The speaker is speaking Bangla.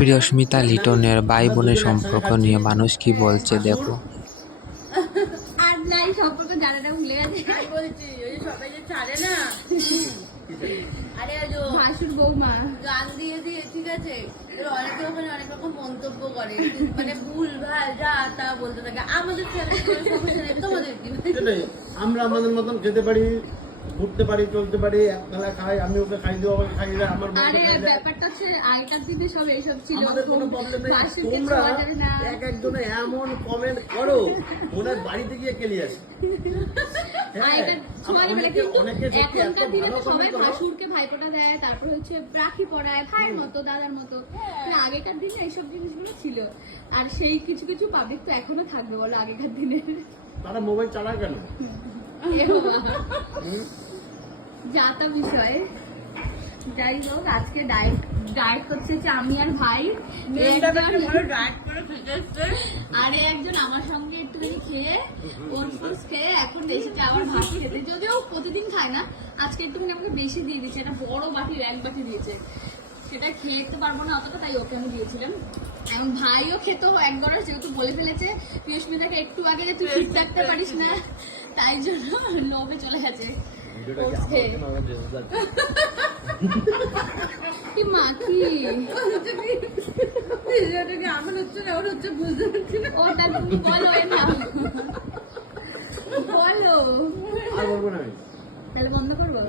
প্রিয়স্মিতা লিটনের ভাই বোনের সম্পর্ক নিয়ে মানুষ কি বলছে দেখো। আর নাই সম্পর্ক জানাটা ভুলে গেছে। আমি বলছি ওই যে সবাই যে ছাড়ে না, আরে ওই যে ভাসুর বৌমা গান দিয়ে দিয়ে ঠিক আছে, এবার অনেকে ওখানে অনেক রকম মন্তব্য করে, মানে ভুল ভাল যা তা বলতে থাকে। আমাদের ফ্যামিলি কোনো সমস্যা নেই, তোমাদের কি? সেটাই, আমরা আমাদের মতন খেতে পারি, ঘুরতে পারি, চলতে পারি, এক বেলা খাই, আমি ওকে খাই দিই, ওকে খাই দেয়, আমার বউকে আরে খাই দেয়। ব্যাপারটা হচ্ছে আগেকার দিনে সব এইসব ছিল। আমাদের কোনো প্রবলেম নেই। ভাসুরকে তোমরা ছোঁয়া যাবে না। এক একজনে এমন কমেন্ট করো, ওনার বাড়িতে গিয়ে কেলি আসে। আগেকার ছোঁয়া যাবে না, কিন্তু অনেকে সত্যি এত এখনকার দিনে তো ভালো সবাই comment করো। ভাসুরকে ভাইপোটা দেয়, তারপর হচ্ছে রাখি পরায় ভাইয়ের মতো, দাদার মতো। মানে আগেকার দিনে এইসব জিনিসগুলো ছিল। আর সেই কিছু কিছু পাবলিক তো এখনো থাকবে বলো আগেকার দিনে। তারা মোবাইল চালায় কেন? এ বাবা। যা তা বিষয়। যাই হোক, আজকে ডায়েট করছে হচ্ছে আমি আর ভাই। আরে একজন আমার সঙ্গে একটুখানি খেয়ে ওটস খেয়ে এখন এসেছে আবার ভাত খেতে, যদিও প্রতিদিন খায় না, আজকে একটুখানি আমাকে বেশি দিয়ে দিচ্ছে, একটা বড় বাটি এক বাটি দিয়েছে, সেটা খেয়ে তো পারবো না অতটা, তাই ওকে আমি দিয়েছিলাম। এখন ভাইও খেতো এক গড়ার, যেহেতু বলে ফেলেছে প্রিয়স্মিতাকে একটু আগে যে তুই ফিট থাকতে পারিস না, তাই জন্য লবে চলে গেছে। কি মা কি আমার হচ্ছে না, ওর হচ্ছে বুঝতে পারছি না। ওটা তুমি বলো না, বলো আর বলবো না আমি। তাহলে বন্ধ করবো।